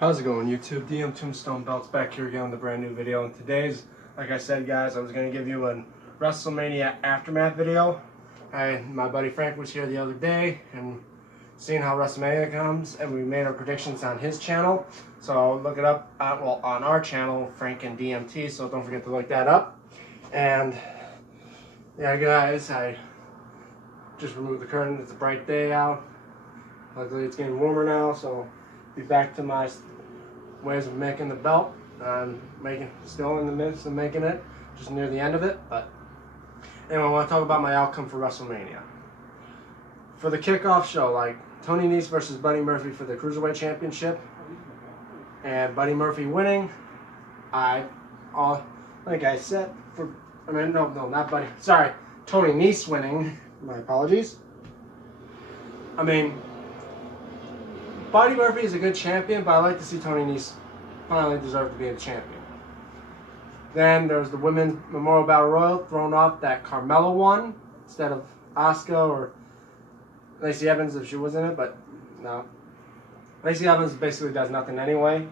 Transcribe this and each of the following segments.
How's it going, YouTube? DM Tombstone Belts back here again with a brand new video. And today's, like I said, guys, I was going to give you a WrestleMania aftermath video. My buddy Frank was here the other day and seeing how WrestleMania comes, and we made our predictions on his channel. So look it up on our channel, Frank and DMT. So don't forget to look that up. And yeah, guys, I just removed the curtain. It's a bright day out. Luckily, it's getting warmer now, so be back to my ways of making the belt. I'm still in the midst of making it, just near the end of it. But anyway, I want to talk about my outcome for WrestleMania. For the kickoff show, like Tony Nese versus Buddy Murphy for the Cruiserweight Championship, and Buddy Murphy winning, like I said, not Buddy, sorry, Tony Nese winning, my apologies. I mean, Buddy Murphy is a good champion, but I like to see Tony Nese finally deserve to be a champion. Then there's the Women's Memorial Battle Royal thrown off that Carmella won instead of Asuka or Lacey Evans if she was in it, but no. Lacey Evans basically does nothing anyway.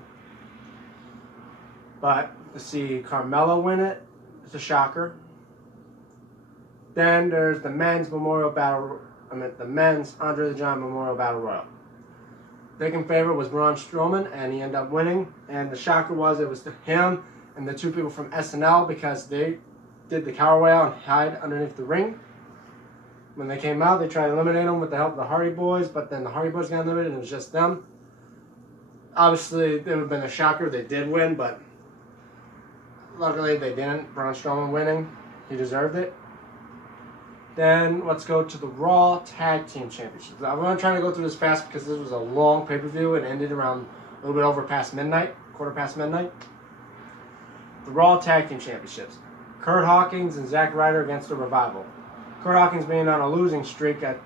But to see Carmella win it, it's a shocker. Then there's the men's the men's Andre the Giant Memorial Battle Royal. Big favorite was Braun Strowman, and he ended up winning. And the shocker was it was him and the two people from SNL, because they did the cartwheel and hide underneath the ring. When they came out, they tried to eliminate them with the help of the Hardy Boys, but then the Hardy Boys got eliminated and it was just them. Obviously, it would have been a shocker. They did win, but luckily they didn't. Braun Strowman winning. He deserved it. Then let's go to the Raw Tag Team Championships. I'm going to try to go through this fast because this was a long pay-per-view. It ended around a little bit over past midnight, quarter past midnight. The Raw Tag Team Championships. Kurt Hawkins and Zack Ryder against the Revival. Kurt Hawkins being on a losing streak at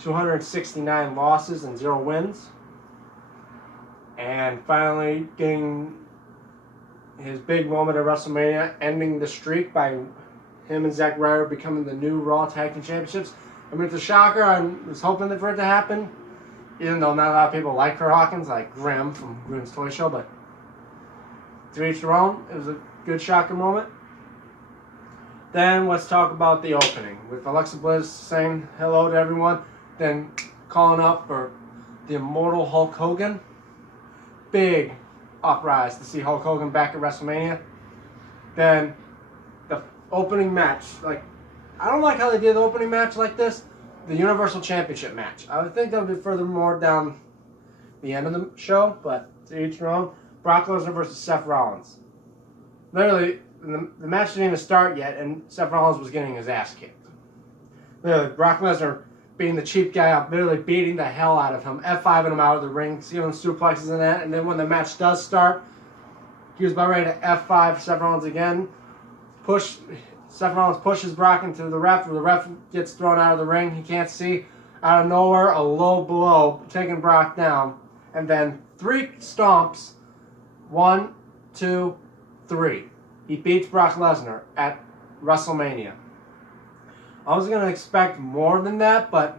269 losses and 0 wins. And finally getting his big moment at WrestleMania, ending the streak by him and Zack Ryder becoming the new Raw Tag Team Championships. I mean, it's a shocker. I was hoping for it to happen, even though not a lot of people like Kurt Hawkins, like Grim from Grim's Toy Show. But to each their own, it was a good shocker moment. Then let's talk about the opening with Alexa Bliss saying hello to everyone, then calling up for the immortal Hulk Hogan. Big uprise to see Hulk Hogan back at WrestleMania. Then the opening match, I don't like how they did the opening match like this. The Universal Championship match. I would think that would be furthermore down the end of the show, but to each their own. Brock Lesnar versus Seth Rollins. Literally, the match didn't even start yet, and Seth Rollins was getting his ass kicked. Literally, Brock Lesnar being the cheap guy up, literally beating the hell out of him, F5ing him out of the ring, seeing him suplexes and that, and then when the match does start, he was about ready to F5 Seth Rollins again. Seth Rollins pushes Brock into the ref, where the ref gets thrown out of the ring. He can't see. Out of nowhere, a low blow, taking Brock down. And then 3 stomps. 1, 2, 3. He beats Brock Lesnar at WrestleMania. I was going to expect more than that, but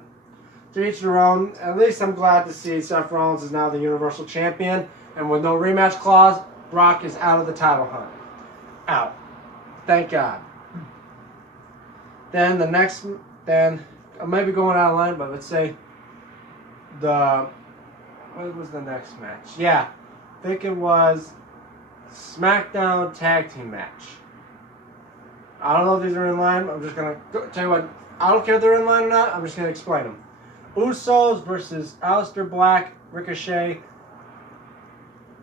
to each their own. At least I'm glad to see Seth Rollins is now the Universal Champion. And with no rematch clause, Brock is out of the title hunt. Out. Thank God. Then I might be going out of line, but let's say what was the next match? Yeah, I think it was SmackDown Tag Team match. I don't know if these are in line. I'm just going to tell you what, I don't care if they're in line or not. I'm just going to explain them. Usos versus Aleister Black, Ricochet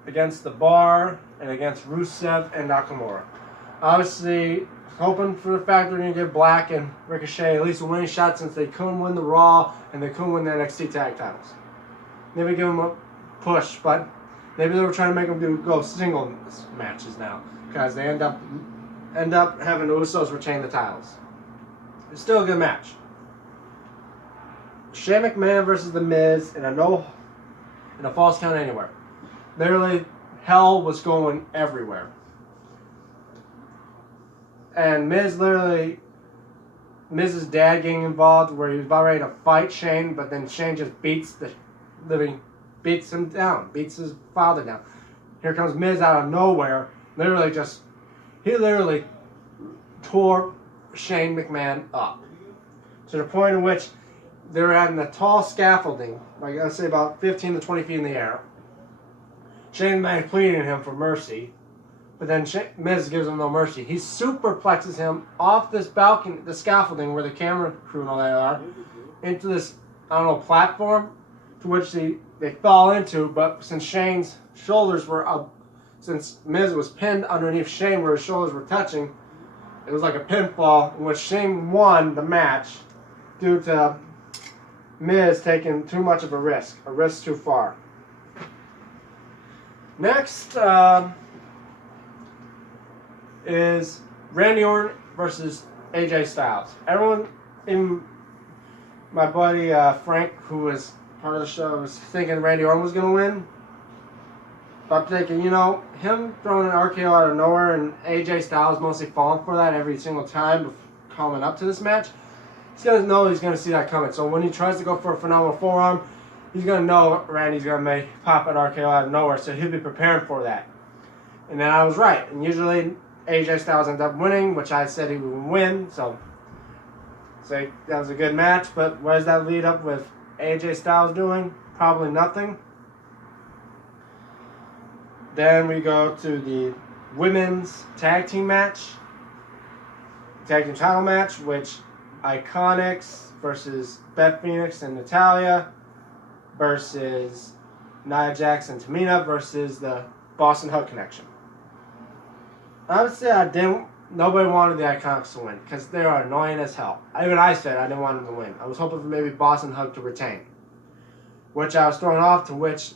against The Bar and against Rusev and Nakamura. Obviously, hoping for the fact they're going to give Black and Ricochet at least a winning shot, since they couldn't win the Raw and they couldn't win the NXT tag titles. Maybe give them a push, but maybe they were trying to make them go single matches now, because they end up having the Usos retain the titles. It's still a good match. Shane McMahon versus The Miz in a false count anywhere. Literally, hell was going everywhere. And Miz's dad getting involved, where he was about ready to fight Shane, but then Shane just beats the living beats him down, beats his father down. Here comes Miz out of nowhere, he literally tore Shane McMahon up. To the point in which they were at the tall scaffolding, like I'd say about 15 to 20 feet in the air. Shane McMahon pleading him for mercy, but then Miz gives him no mercy. He superplexes him off this balcony, the scaffolding where the camera crew and all that are, into this, I don't know, platform, to which they fall into, but since Shane's shoulders were up, since Miz was pinned underneath Shane where his shoulders were touching, it was like a pinfall in which Shane won the match due to Miz taking too much of a risk too far. Next is Randy Orton versus AJ Styles. Everyone, in my buddy Frank, who was part of the show, was thinking Randy Orton was going to win. But I'm thinking, him throwing an RKO out of nowhere and AJ Styles mostly falling for that every single time coming up to this match, he's going to know he's going to see that coming. So when he tries to go for a phenomenal forearm, he's going to know Randy's going to pop an RKO out of nowhere, so he'll be preparing for that. And then I was right. And usually AJ Styles ended up winning, which I said he would win. So that was a good match. But what does that lead up with AJ Styles doing? Probably nothing. Then we go to the women's tag team match. Tag team title match, which Iconics versus Beth Phoenix and Natalya versus Nia Jax and Tamina versus the Boston Hug Connection. I would say nobody wanted the Iconics to win because they are annoying as hell. Even I said I didn't want them to win. I was hoping for maybe Boston Hug to retain. Which I was thrown off, to which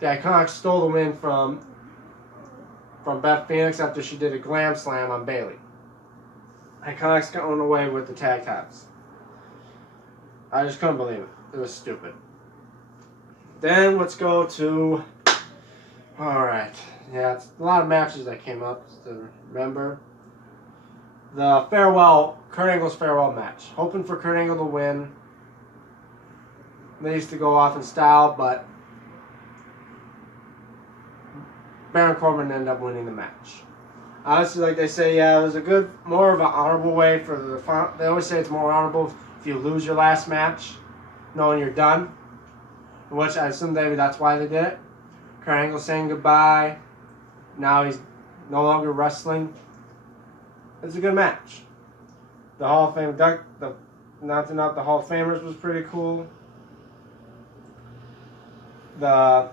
the Iconics stole the win from Beth Phoenix after she did a glam slam on Bayley. Iconics going away with the tag titles. I just couldn't believe it. It was stupid. Then let's go to... Alright. Yeah, it's a lot of matches that came up to remember. The Kurt Angle's farewell match. Hoping for Kurt Angle to win. They used to go off in style, but Baron Corbin ended up winning the match. Obviously, like they say, yeah, it was more of an honorable way for the... They always say it's more honorable if you lose your last match, knowing you're done. Which I assume maybe that's why they did it. Kurt Angle saying goodbye. Now he's no longer wrestling. It's a good match. The Hall of Fame, the Hall of Famers was pretty cool. The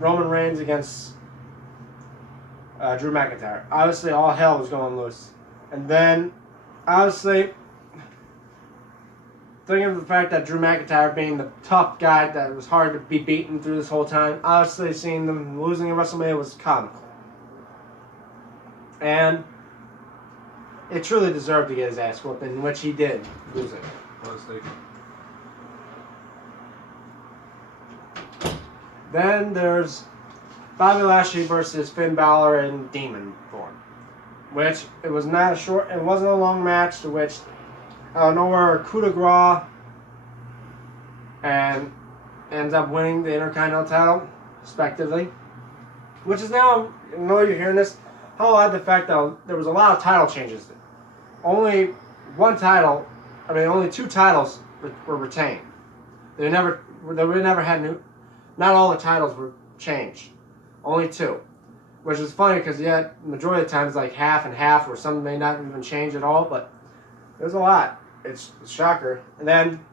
Roman Reigns against Drew McIntyre. Obviously, all hell was going loose. And then, obviously, thinking of the fact that Drew McIntyre being the tough guy that was hard to be beaten through this whole time, obviously seeing them losing at WrestleMania was comical. And it truly deserved to get his ass whooped, in which he did lose it. Honestly. Then there's Bobby Lashley versus Finn Balor in Demon form, which it wasn't a long match, to which out of nowhere coup de grace and ends up winning the Intercontinental title, respectively. Which is now, I know you're hearing this, how odd the fact that there was a lot of title changes. Only two titles were retained. Not all the titles were changed. Only two. Which is funny because the majority of the time it's like half and half, or some may not even change at all, but there's a lot. It's a shocker. And then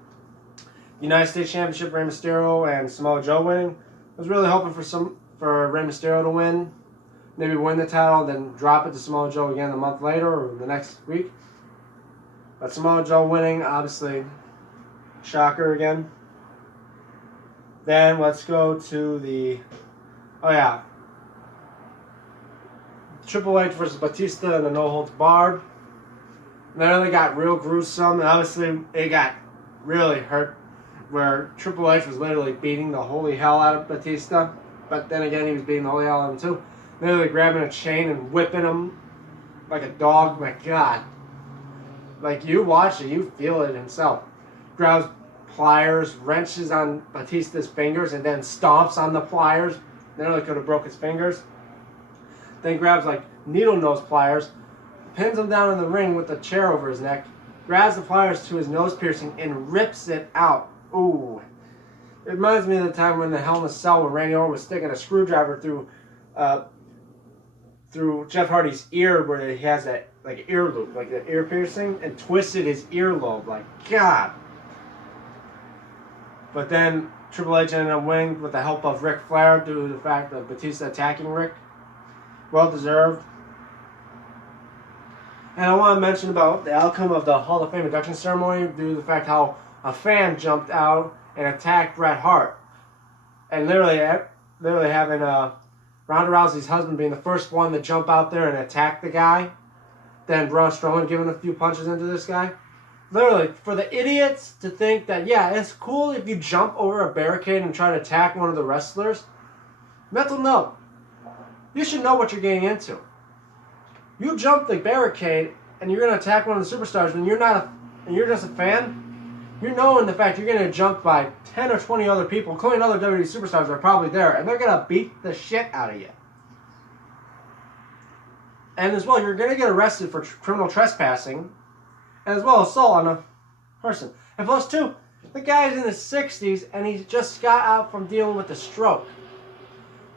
the United States Championship, Rey Mysterio and Samoa Joe winning. I was really hoping for Rey Mysterio to win. Maybe win the title, then drop it to Samoa Joe again a month later or the next week. But Samoa Joe winning, obviously, shocker again. Then let's go to the... Triple H versus Batista in the No Holds Barred. Then it got real gruesome, and obviously it got really hurt, where Triple H was literally beating the holy hell out of Batista. But then again, he was beating the holy hell out of him too. Literally grabbing a chain and whipping him like a dog. My God. Like, you watch it, you feel it himself. grabs pliers, wrenches on Batista's fingers, and then stomps on the pliers. Nearly could have broke his fingers. Then grabs like needle nose pliers, pins him down in the ring with a chair over his neck, grabs the pliers to his nose piercing, and rips it out. Ooh. It reminds me of the time when the Hell in a Cell when Randy Orton was sticking a screwdriver through Jeff Hardy's ear where he has that like ear loop, like the ear piercing, and twisted his earlobe. Like, God. But then Triple H ended up winning with the help of Ric Flair due to the fact of Batista attacking Rick. Well deserved. And I want to mention about the outcome of the Hall of Fame induction ceremony due to the fact how a fan jumped out and attacked Bret Hart. And literally having Ronda Rousey's husband being the first one to jump out there and attack the guy. Then Braun Strowman giving a few punches into this guy. Literally, for the idiots to think that, yeah, it's cool if you jump over a barricade and try to attack one of the wrestlers. Mental note. You should know what you're getting into. You jump the barricade and you're going to attack one of the superstars and you're just a fan. You're knowing the fact you're going to jump by 10 or 20 other people, including other WWE superstars that are probably there, and they're going to beat the shit out of you. And as well, you're going to get arrested for criminal trespassing, and as well assault on a person. And plus, too, the guy's in his 60s, and he just got out from dealing with a stroke.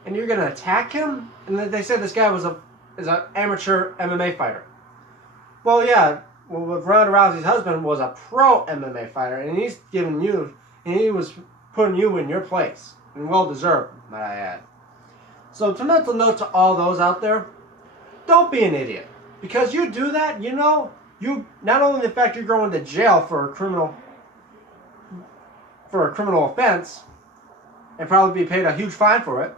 And you're going to attack him? And they said this guy is an amateur MMA fighter. Well, yeah. Well, Ronda Rousey's husband was a pro MMA fighter, and he was putting you in your place. And well deserved, might I add. So, to mental note to all those out there, don't be an idiot. Because you do that, you not only the fact you're going to jail for a criminal offense, and probably be paid a huge fine for it,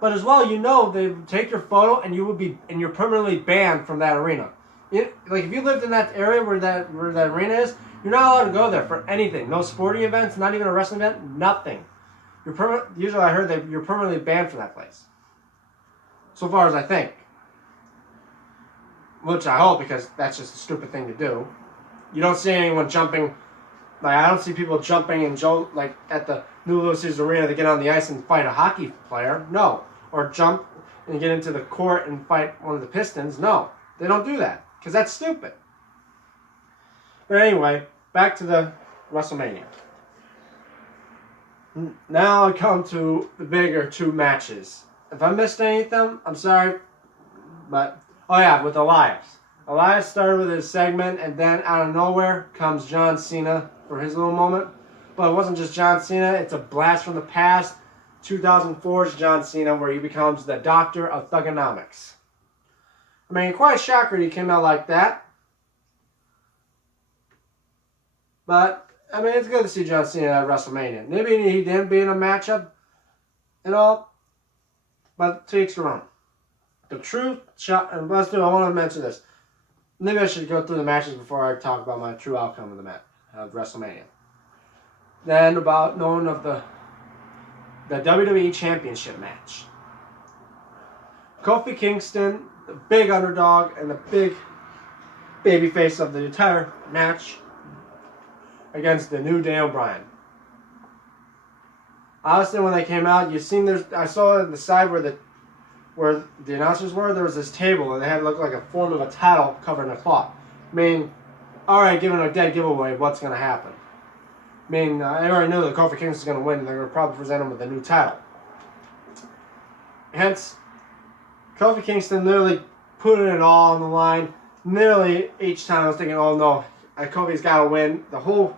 but as well, they take your photo and you're permanently banned from that arena. Like if you lived in that area where that arena is, you're not allowed to go there for anything. No sporting events, not even a wrestling event, nothing. Usually I heard that you're permanently banned from that place. So far as I think. Which I hope, because that's just a stupid thing to do. You don't see anyone jumping. Like I don't see people jumping like at the New Lucy's Arena to get on the ice and fight a hockey player. No. Or jump and get into the court and fight one of the Pistons. No. They don't do that. Because that's stupid. But anyway, back to the WrestleMania. Now I come to the bigger two matches. If I missed any of them, I'm sorry. But, oh yeah, with Elias. Elias started with his segment, and then out of nowhere comes John Cena for his little moment. But it wasn't just John Cena, it's a blast from the past. 2004's John Cena, where he becomes the Doctor of Thugonomics. I mean, quite a shocker he came out like that. But, I mean, it's good to see John Cena at WrestleMania. Maybe he didn't be in a matchup and all, but to each their own. The true shot, and I want to mention this. Maybe I should go through the matches before I talk about my true outcome of the match of WrestleMania. Then about knowing of the WWE Championship match. Kofi Kingston, the big underdog and the big babyface of the entire match, against the New Day O'Brien. Honestly, when they came out, I saw on the side where the announcers were, there was this table, and they had looked like a form of a title covered in a cloth. I mean, alright, giving a dead giveaway of what's going to happen. I mean, I already knew that Kofi Kingston was going to win, and they're going to probably present him with a new title. Hence, Kofi Kingston literally putting it all on the line. Nearly each time I was thinking, oh no, Kofi's got to win. The whole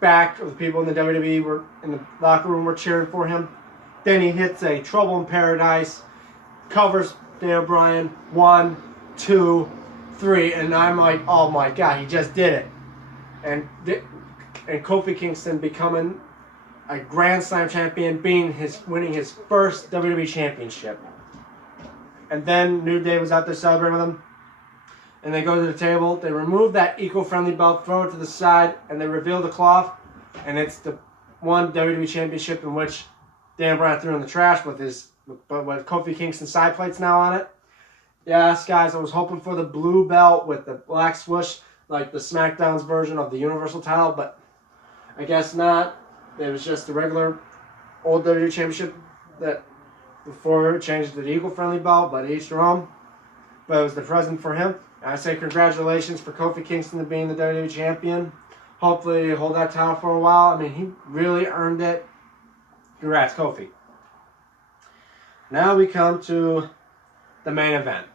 back of the people in the WWE were in the locker room were cheering for him. Then he hits a Trouble in Paradise, covers Daniel Bryan, 1, 2, 3, and I'm like, oh my god, he just did it. And Kofi Kingston becoming a Grand Slam champion, winning his first WWE championship. And then New Day was out there celebrating with him. And they go to the table. They remove that eco-friendly belt, throw it to the side, and they reveal the cloth. And it's the one WWE championship in which Dan Bryan threw in the trash with Kofi Kingston's side plates now on it. Yes, guys, I was hoping for the blue belt with the black swoosh, like the SmackDown's version of the Universal title, but I guess not. It was just the regular old WWE Championship that before it changed to the eco-friendly belt, but each their own. But it was the present for him. And I say congratulations for Kofi Kingston to being the WWE Champion. Hopefully he'll hold that title for a while. I mean, he really earned it. Congrats, Kofi. Now we come to the main event.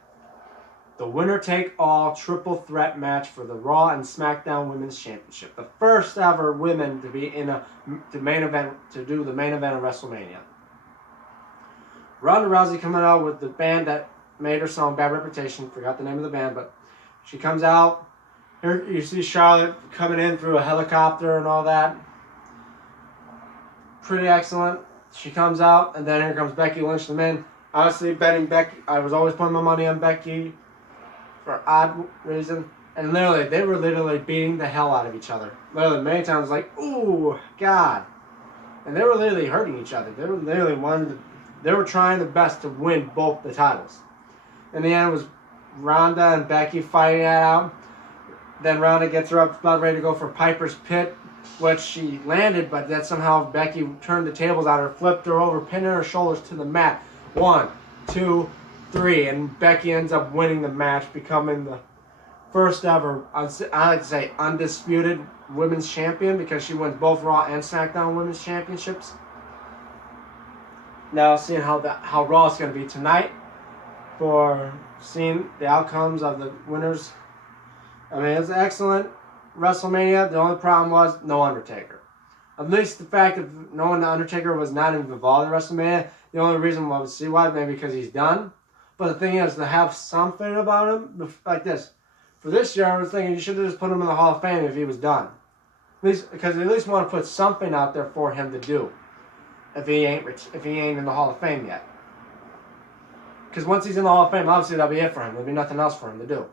The winner-take-all triple threat match for the Raw and SmackDown Women's Championship. The first ever women to be in the main event, to do the main event of WrestleMania. Ronda Rousey coming out with the band that made her song Bad Reputation. Forgot the name of the band, but she comes out. Here you see Charlotte coming in through a helicopter and all that. Pretty excellent. She comes out, and then here comes Becky Lynch, the man. Honestly, betting Becky, I was always putting my money on Becky for odd reason. And literally, they were literally beating the hell out of each other. Literally, many times, like, ooh, God. And they were literally hurting each other. They were literally they were trying the best to win both the titles. In the end, it was Ronda and Becky fighting it out. Then Ronda gets her up, about ready to go for Piper's Pit, which she landed, but then somehow Becky turned the tables on her, flipped her over, pinning her shoulders to the mat. 1, 2, 3, and Becky ends up winning the match, becoming the first ever, I like to say, undisputed women's champion, because she wins both Raw and SmackDown Women's Championships. Now, seeing how Raw is going to be tonight, for seeing the outcomes of the winners. I mean, it's excellent WrestleMania. The only problem was no Undertaker. At least the fact of knowing the Undertaker was not involved in WrestleMania, the only reason why we see why, maybe because he's done. But the thing is, to have something about him, like this. For this year, I was thinking you should have just put him in the Hall of Fame if he was done. At least, because at least want to put something out there for him to do. If he ain't in the Hall of Fame yet. Because once he's in the Hall of Fame, obviously that'll be it for him. There'll be nothing else for him to do.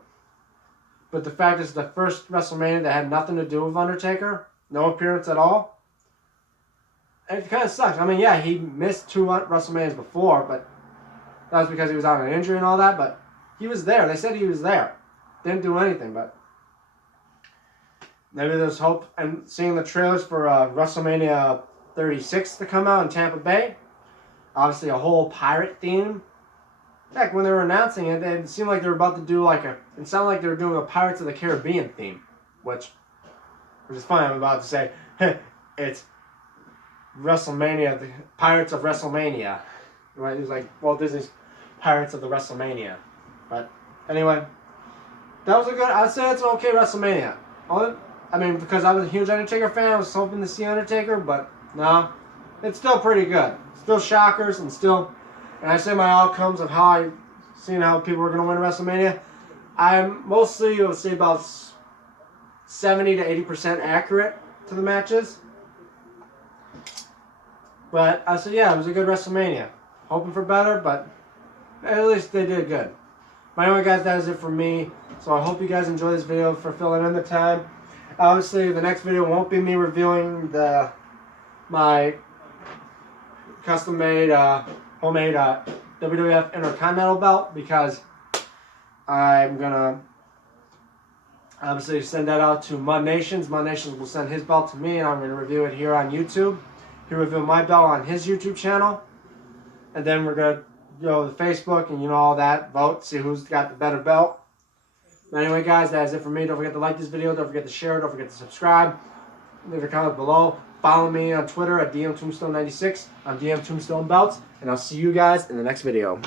But the fact is, the first WrestleMania that had nothing to do with Undertaker, no appearance at all, it kind of sucks. I mean, yeah, he missed 2 WrestleManias before, but that was because he was out on an injury and all that, but he was there. They said he was there. Didn't do anything, but maybe there's hope. And seeing the trailers for WrestleMania 36 to come out in Tampa Bay, obviously a whole pirate theme. Heck, when they were announcing it, it seemed like they were about to do it sounded like they were doing a Pirates of the Caribbean theme, which is funny. I'm about to say, it's WrestleMania, the Pirates of WrestleMania. Right? It was like Walt Disney's Pirates of the WrestleMania. But anyway, that was I'd say it's an okay WrestleMania. I mean, because I was a huge Undertaker fan, I was hoping to see Undertaker, but no, it's still pretty good. Still shockers and I say my outcomes of seeing how people are going to win WrestleMania, I'm mostly, I would say about 70 to 80% accurate to the matches. But I said, yeah, it was a good WrestleMania. Hoping for better, but at least they did good. But anyway, guys, that is it for me. So I hope you guys enjoy this video for filling in the time. Obviously, the next video won't be me reviewing my custom-made, homemade WWF Intercontinental belt, because I'm going to obviously send that out to Mud Nations. Mud Nations will send his belt to me, and I'm going to review it here on YouTube. He'll review my belt on his YouTube channel. And then we're going to go to Facebook and all that, vote, see who's got the better belt. But anyway, guys, that is it for me. Don't forget to like this video. Don't forget to share. Don't forget to subscribe. Leave a comment below. Follow me on Twitter at DMTombstone96. I'm DM Tombstone Belts. And I'll see you guys in the next video.